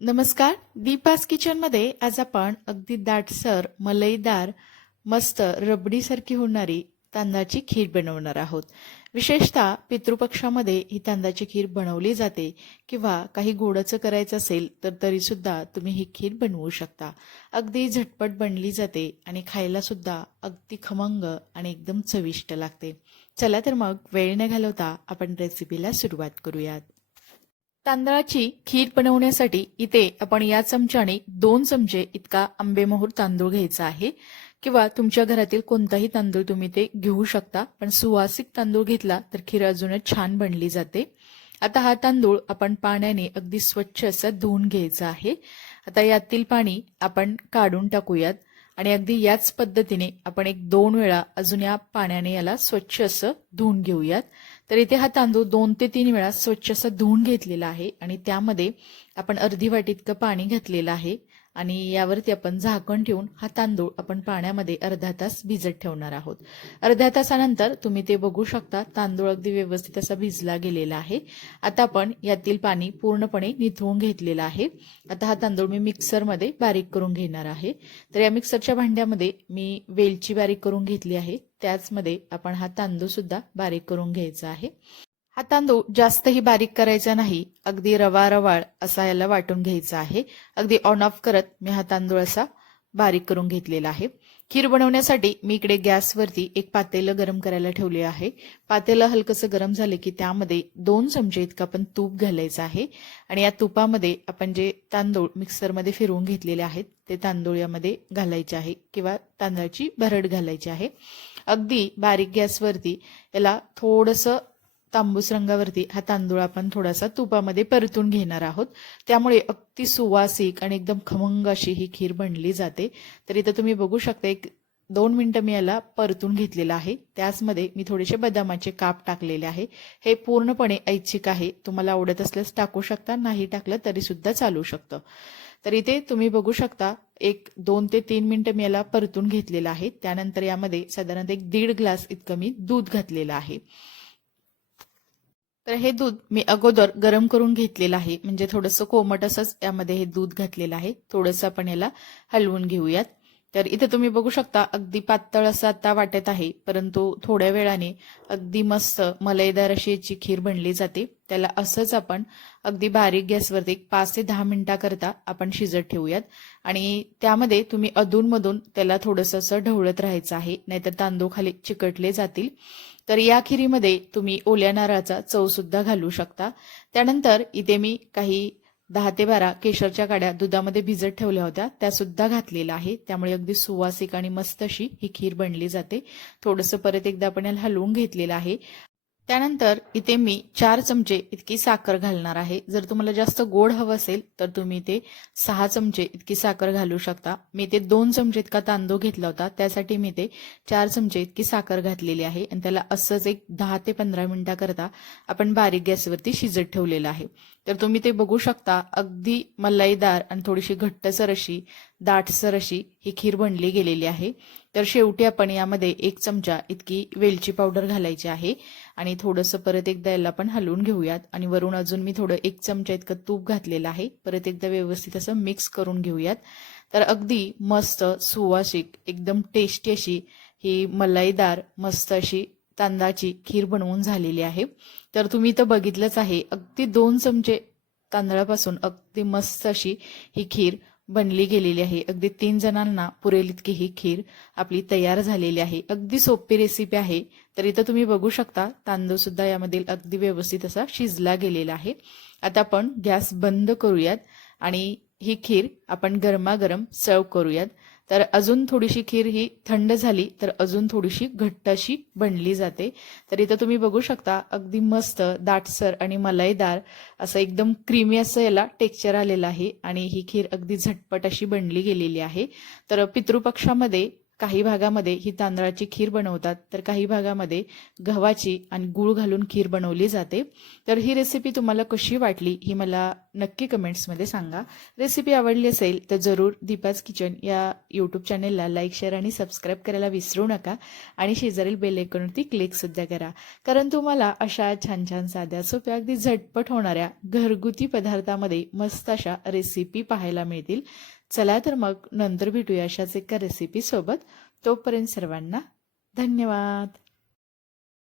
नमस्कार. दीपास किचनमध्ये आज आपण अगदी दाटसर मलईदार मस्त रबडीसारखी होणारी तांदळाची खीर बनवणार आहोत. विशेषतः पितृपक्षामध्ये ही तांदळाची खीर बनवली जाते किंवा काही गोडाचं करायचं असेल तर तरीसुद्धा तुम्ही ही खीर बनवू शकता. अगदी झटपट बनली जाते आणि खायलासुद्धा अगदी खमंग आणि एकदम चविष्ट लागते. चला तर मग वेळ न घालवता आपण रेसिपीला सुरुवात करूयात. तांदळाची खीर बनवण्यासाठी इथे आपण या चमच्याने दोन चमचे इतका आंबेमोहूर तांदूळ घ्यायचा आहे. किंवा तुमच्या घरातील कोणताही तांदूळ तुम्ही ते घेऊ शकता. पण सुवासिक तांदूळ घेतला तर खीर अजूनच छान बनली जाते. आता हा तांदूळ आपण पाण्याने अगदी स्वच्छ असं धुवून घ्यायचा आहे. आता यातील पाणी आपण काढून टाकूयात. आणि अगदी याच पद्धतीने आपण एक दोन वेळा अजून या पाण्याने याला स्वच्छ असं धुवून घेऊयात. तर इथे हा तांदूळ दोन ते तीन वेळा स्वच्छ असा धुवून घेतलेला आहे आणि त्यामध्ये आपण अर्धी वाटी इतकं पाणी घातलेलं आहे. आणि यावरती आपण झाकण ठेवून हा तांदूळ आपण पाण्यामध्ये अर्धा तास भिजत ठेवणार आहोत. अर्ध्या तासानंतर तुम्ही ते बघू शकता तांदूळ अगदी व्यवस्थित असा भिजला गेलेला आहे. आता आपण यातील पाणी पूर्णपणे निथळून घेतलेलं आहे. आता हा तांदूळ मी मिक्सरमध्ये बारीक करून घेणार आहे. तर या मिक्सरच्या भांड्यामध्ये मी वेलची बारीक करून घेतली आहे. त्याचमध्ये आपण हा तांदूळ सुद्धा बारीक करून घ्यायचा आहे. हा तांदूळ जास्तही बारीक करायचा नाही. अगदी रवा रवाळ असा याला वाटून घ्यायचा आहे. अगदी ऑन ऑफ करत मी हा तांदूळ असा बारीक करून घेतलेला आहे. खीर बनवण्यासाठी मी इकडे गॅसवरती एक पातेलं गरम करायला ठेवले आहे. पातेलं हलकंसं गरम झालं की त्यामध्ये दोन चमचे इतकं आपण तूप घालायचं आहे. आणि या तुपामध्ये आपण जे तांदूळ मिक्सरमध्ये फिरवून घेतलेले आहेत ते तांदूळ यामध्ये घालायचे आहे किंवा तांदळाची भरड घालायची आहे. अगदी बारीक गॅसवरती याला थोडंसं तांबूस रंगावरती हा तांदूळ आपण थोडासा तुपामध्ये परतून घेणार आहोत. त्यामुळे अगदी सुवासिक आणि एकदम खमंग अशी ही खीर बनली जाते. तर इथं तुम्ही बघू शकता एक दोन मिनटं मी याला परतून घेतलेलं आहे. त्याचमध्ये मी थोडेसे बदामाचे काप टाकलेले आहे. हे पूर्णपणे ऐच्छिक आहे. तुम्हाला आवडत असल्यास टाकू शकता नाही टाकलं तरी सुद्धा चालू शकतं. तर इथे तुम्ही बघू शकता एक दोन ते तीन मिनटं मी याला परतून घेतलेलं आहे. त्यानंतर यामध्ये साधारणतः एक दीड ग्लास इतकं मी दूध घातलेलं आहे. तर हे दूध मी अगोदर गरम करून घेतलेलं आहे. म्हणजे थोडंसं कोमट असंच यामध्ये हे दूध घातलेलं आहे. थोडंसं आपण याला हलवून घेऊयात. तर इथे तुम्ही बघू शकता अगदी पातळ असं आता वाटत आहे परंतु थोड्या वेळाने अगदी मस्त मलईदार अशी याची खीर बनली जाते. त्याला असंच आपण अगदी बारीक गॅसवरती पाच ते दहा मिनिटाकरता आपण शिजत ठेवूयात. आणि त्यामध्ये तुम्ही अधूनमधून त्याला थोडंसं असं ढवळत राहायचं आहे नाहीतर तांदूळ खाली चिकटले जातील. तर या खिरीमध्ये तुम्ही ओल्या नारळाचा चवसुद्धा घालू शकता. त्यानंतर इथे मी काही दहा ते बारा केशरच्या काड्या दुधामध्ये भिजत ठेवल्या होत्या. त्या सुद्धा घातलेल्या आहे त्यामुळे अगदी सुवासिक आणि मस्त अशी ही खीर बनली जाते. थोडंसं परत एकदा आपण याला हलवून घेतलेलं आहे. त्यानंतर इथे मी चार चमचे इतकी साखर घालणार आहे. जर तुम्हाला जास्त गोड हवं असेल तर तुम्ही ते सहा चमचे इतकी साखर घालू शकता. मी ते दोन चमचे इतका तांदूळ घेतला होता त्यासाठी मी ते चार चमचे इतकी साखर घातलेली आहे. आणि त्याला असंच एक दहा ते पंधरा मिनिटाकरता आपण बारीक गॅसवरती शिजत ठेवलेलं आहे. तर तुम्ही ते बघू शकता. अगदी मलाईदार आणि थोडीशी घट्टसर अशी दाटसर अशी ही खीर बनली गेलेली आहे. तर शेवटी आपण यामध्ये एक चमचा इतकी वेलची पावडर घालायची आहे आणि थोडंसं परत एकदा याला पण हलवून घेऊयात. आणि वरून अजून मी थोडं एक चमचा इतकं तूप घातलेलं आहे. परत एकदा व्यवस्थित असं मिक्स करून घेऊयात. तर अगदी मस्त सुवासिक एकदम टेस्टी अशी ही मलाईदार मस्त अशी तांदळाची खीर बनवून झालेली आहे. तर तुम्ही तर बघितलंच आहे अगदी दोन चमचे तांदळापासून अगदी मस्त अशी ही खीर बनली गेलेली आहे. अगदी तीन जणांना पुरेल इतकी ही खीर आपली तयार झालेली आहे. अगदी सोपी रेसिपी आहे. तर इथं तुम्ही बघू शकता तांदूळ सुद्धा यामधील अगदी व्यवस्थित असा शिजला गेलेला आहे. आता आपण गॅस बंद करूयात आणि ही खीर आपण गरमागरम सर्व करूयात. तर अजून थोडीशी खीर ही थंड झाली तर अजून थोडीशी घट्ट अशी बनली जाते. तर इथं तुम्ही बघू शकता अगदी मस्त दाटसर आणि मलाईदार असं एकदम क्रीमी असं याला टेक्स्चर आलेलं आहे आणि ही खीर अगदी झटपट अशी बनली गेलेली आहे. तर पितृपक्षामध्ये काही भागामध्ये ही तांदळाची खीर बनवतात तर काही भागामध्ये गव्हाची आणि गूळ घालून खीर बनवली जाते. तर ही रेसिपी तुम्हाला कशी वाटली ही मला नक्की कमेंट्समध्ये सांगा. रेसिपी आवडली असेल तर जरूर दीपाज किचन या यूट्यूब चॅनेलला लाईक शेअर आणि सबस्क्राईब करायला विसरू नका. आणि शेजारील बेल आयकॉनवरती क्लिकसुद्धा करा. कारण तुम्हाला अशा छान छान साध्या सोप्या अगदी झटपट होणाऱ्या घरगुती पदार्थामध्ये मस्त अशा रेसिपी पाहायला मिळतील. चला तर मग नंतर भेटूया अशाच एका रेसिपीसोबत तोपर्यंत सर्वांना धन्यवाद.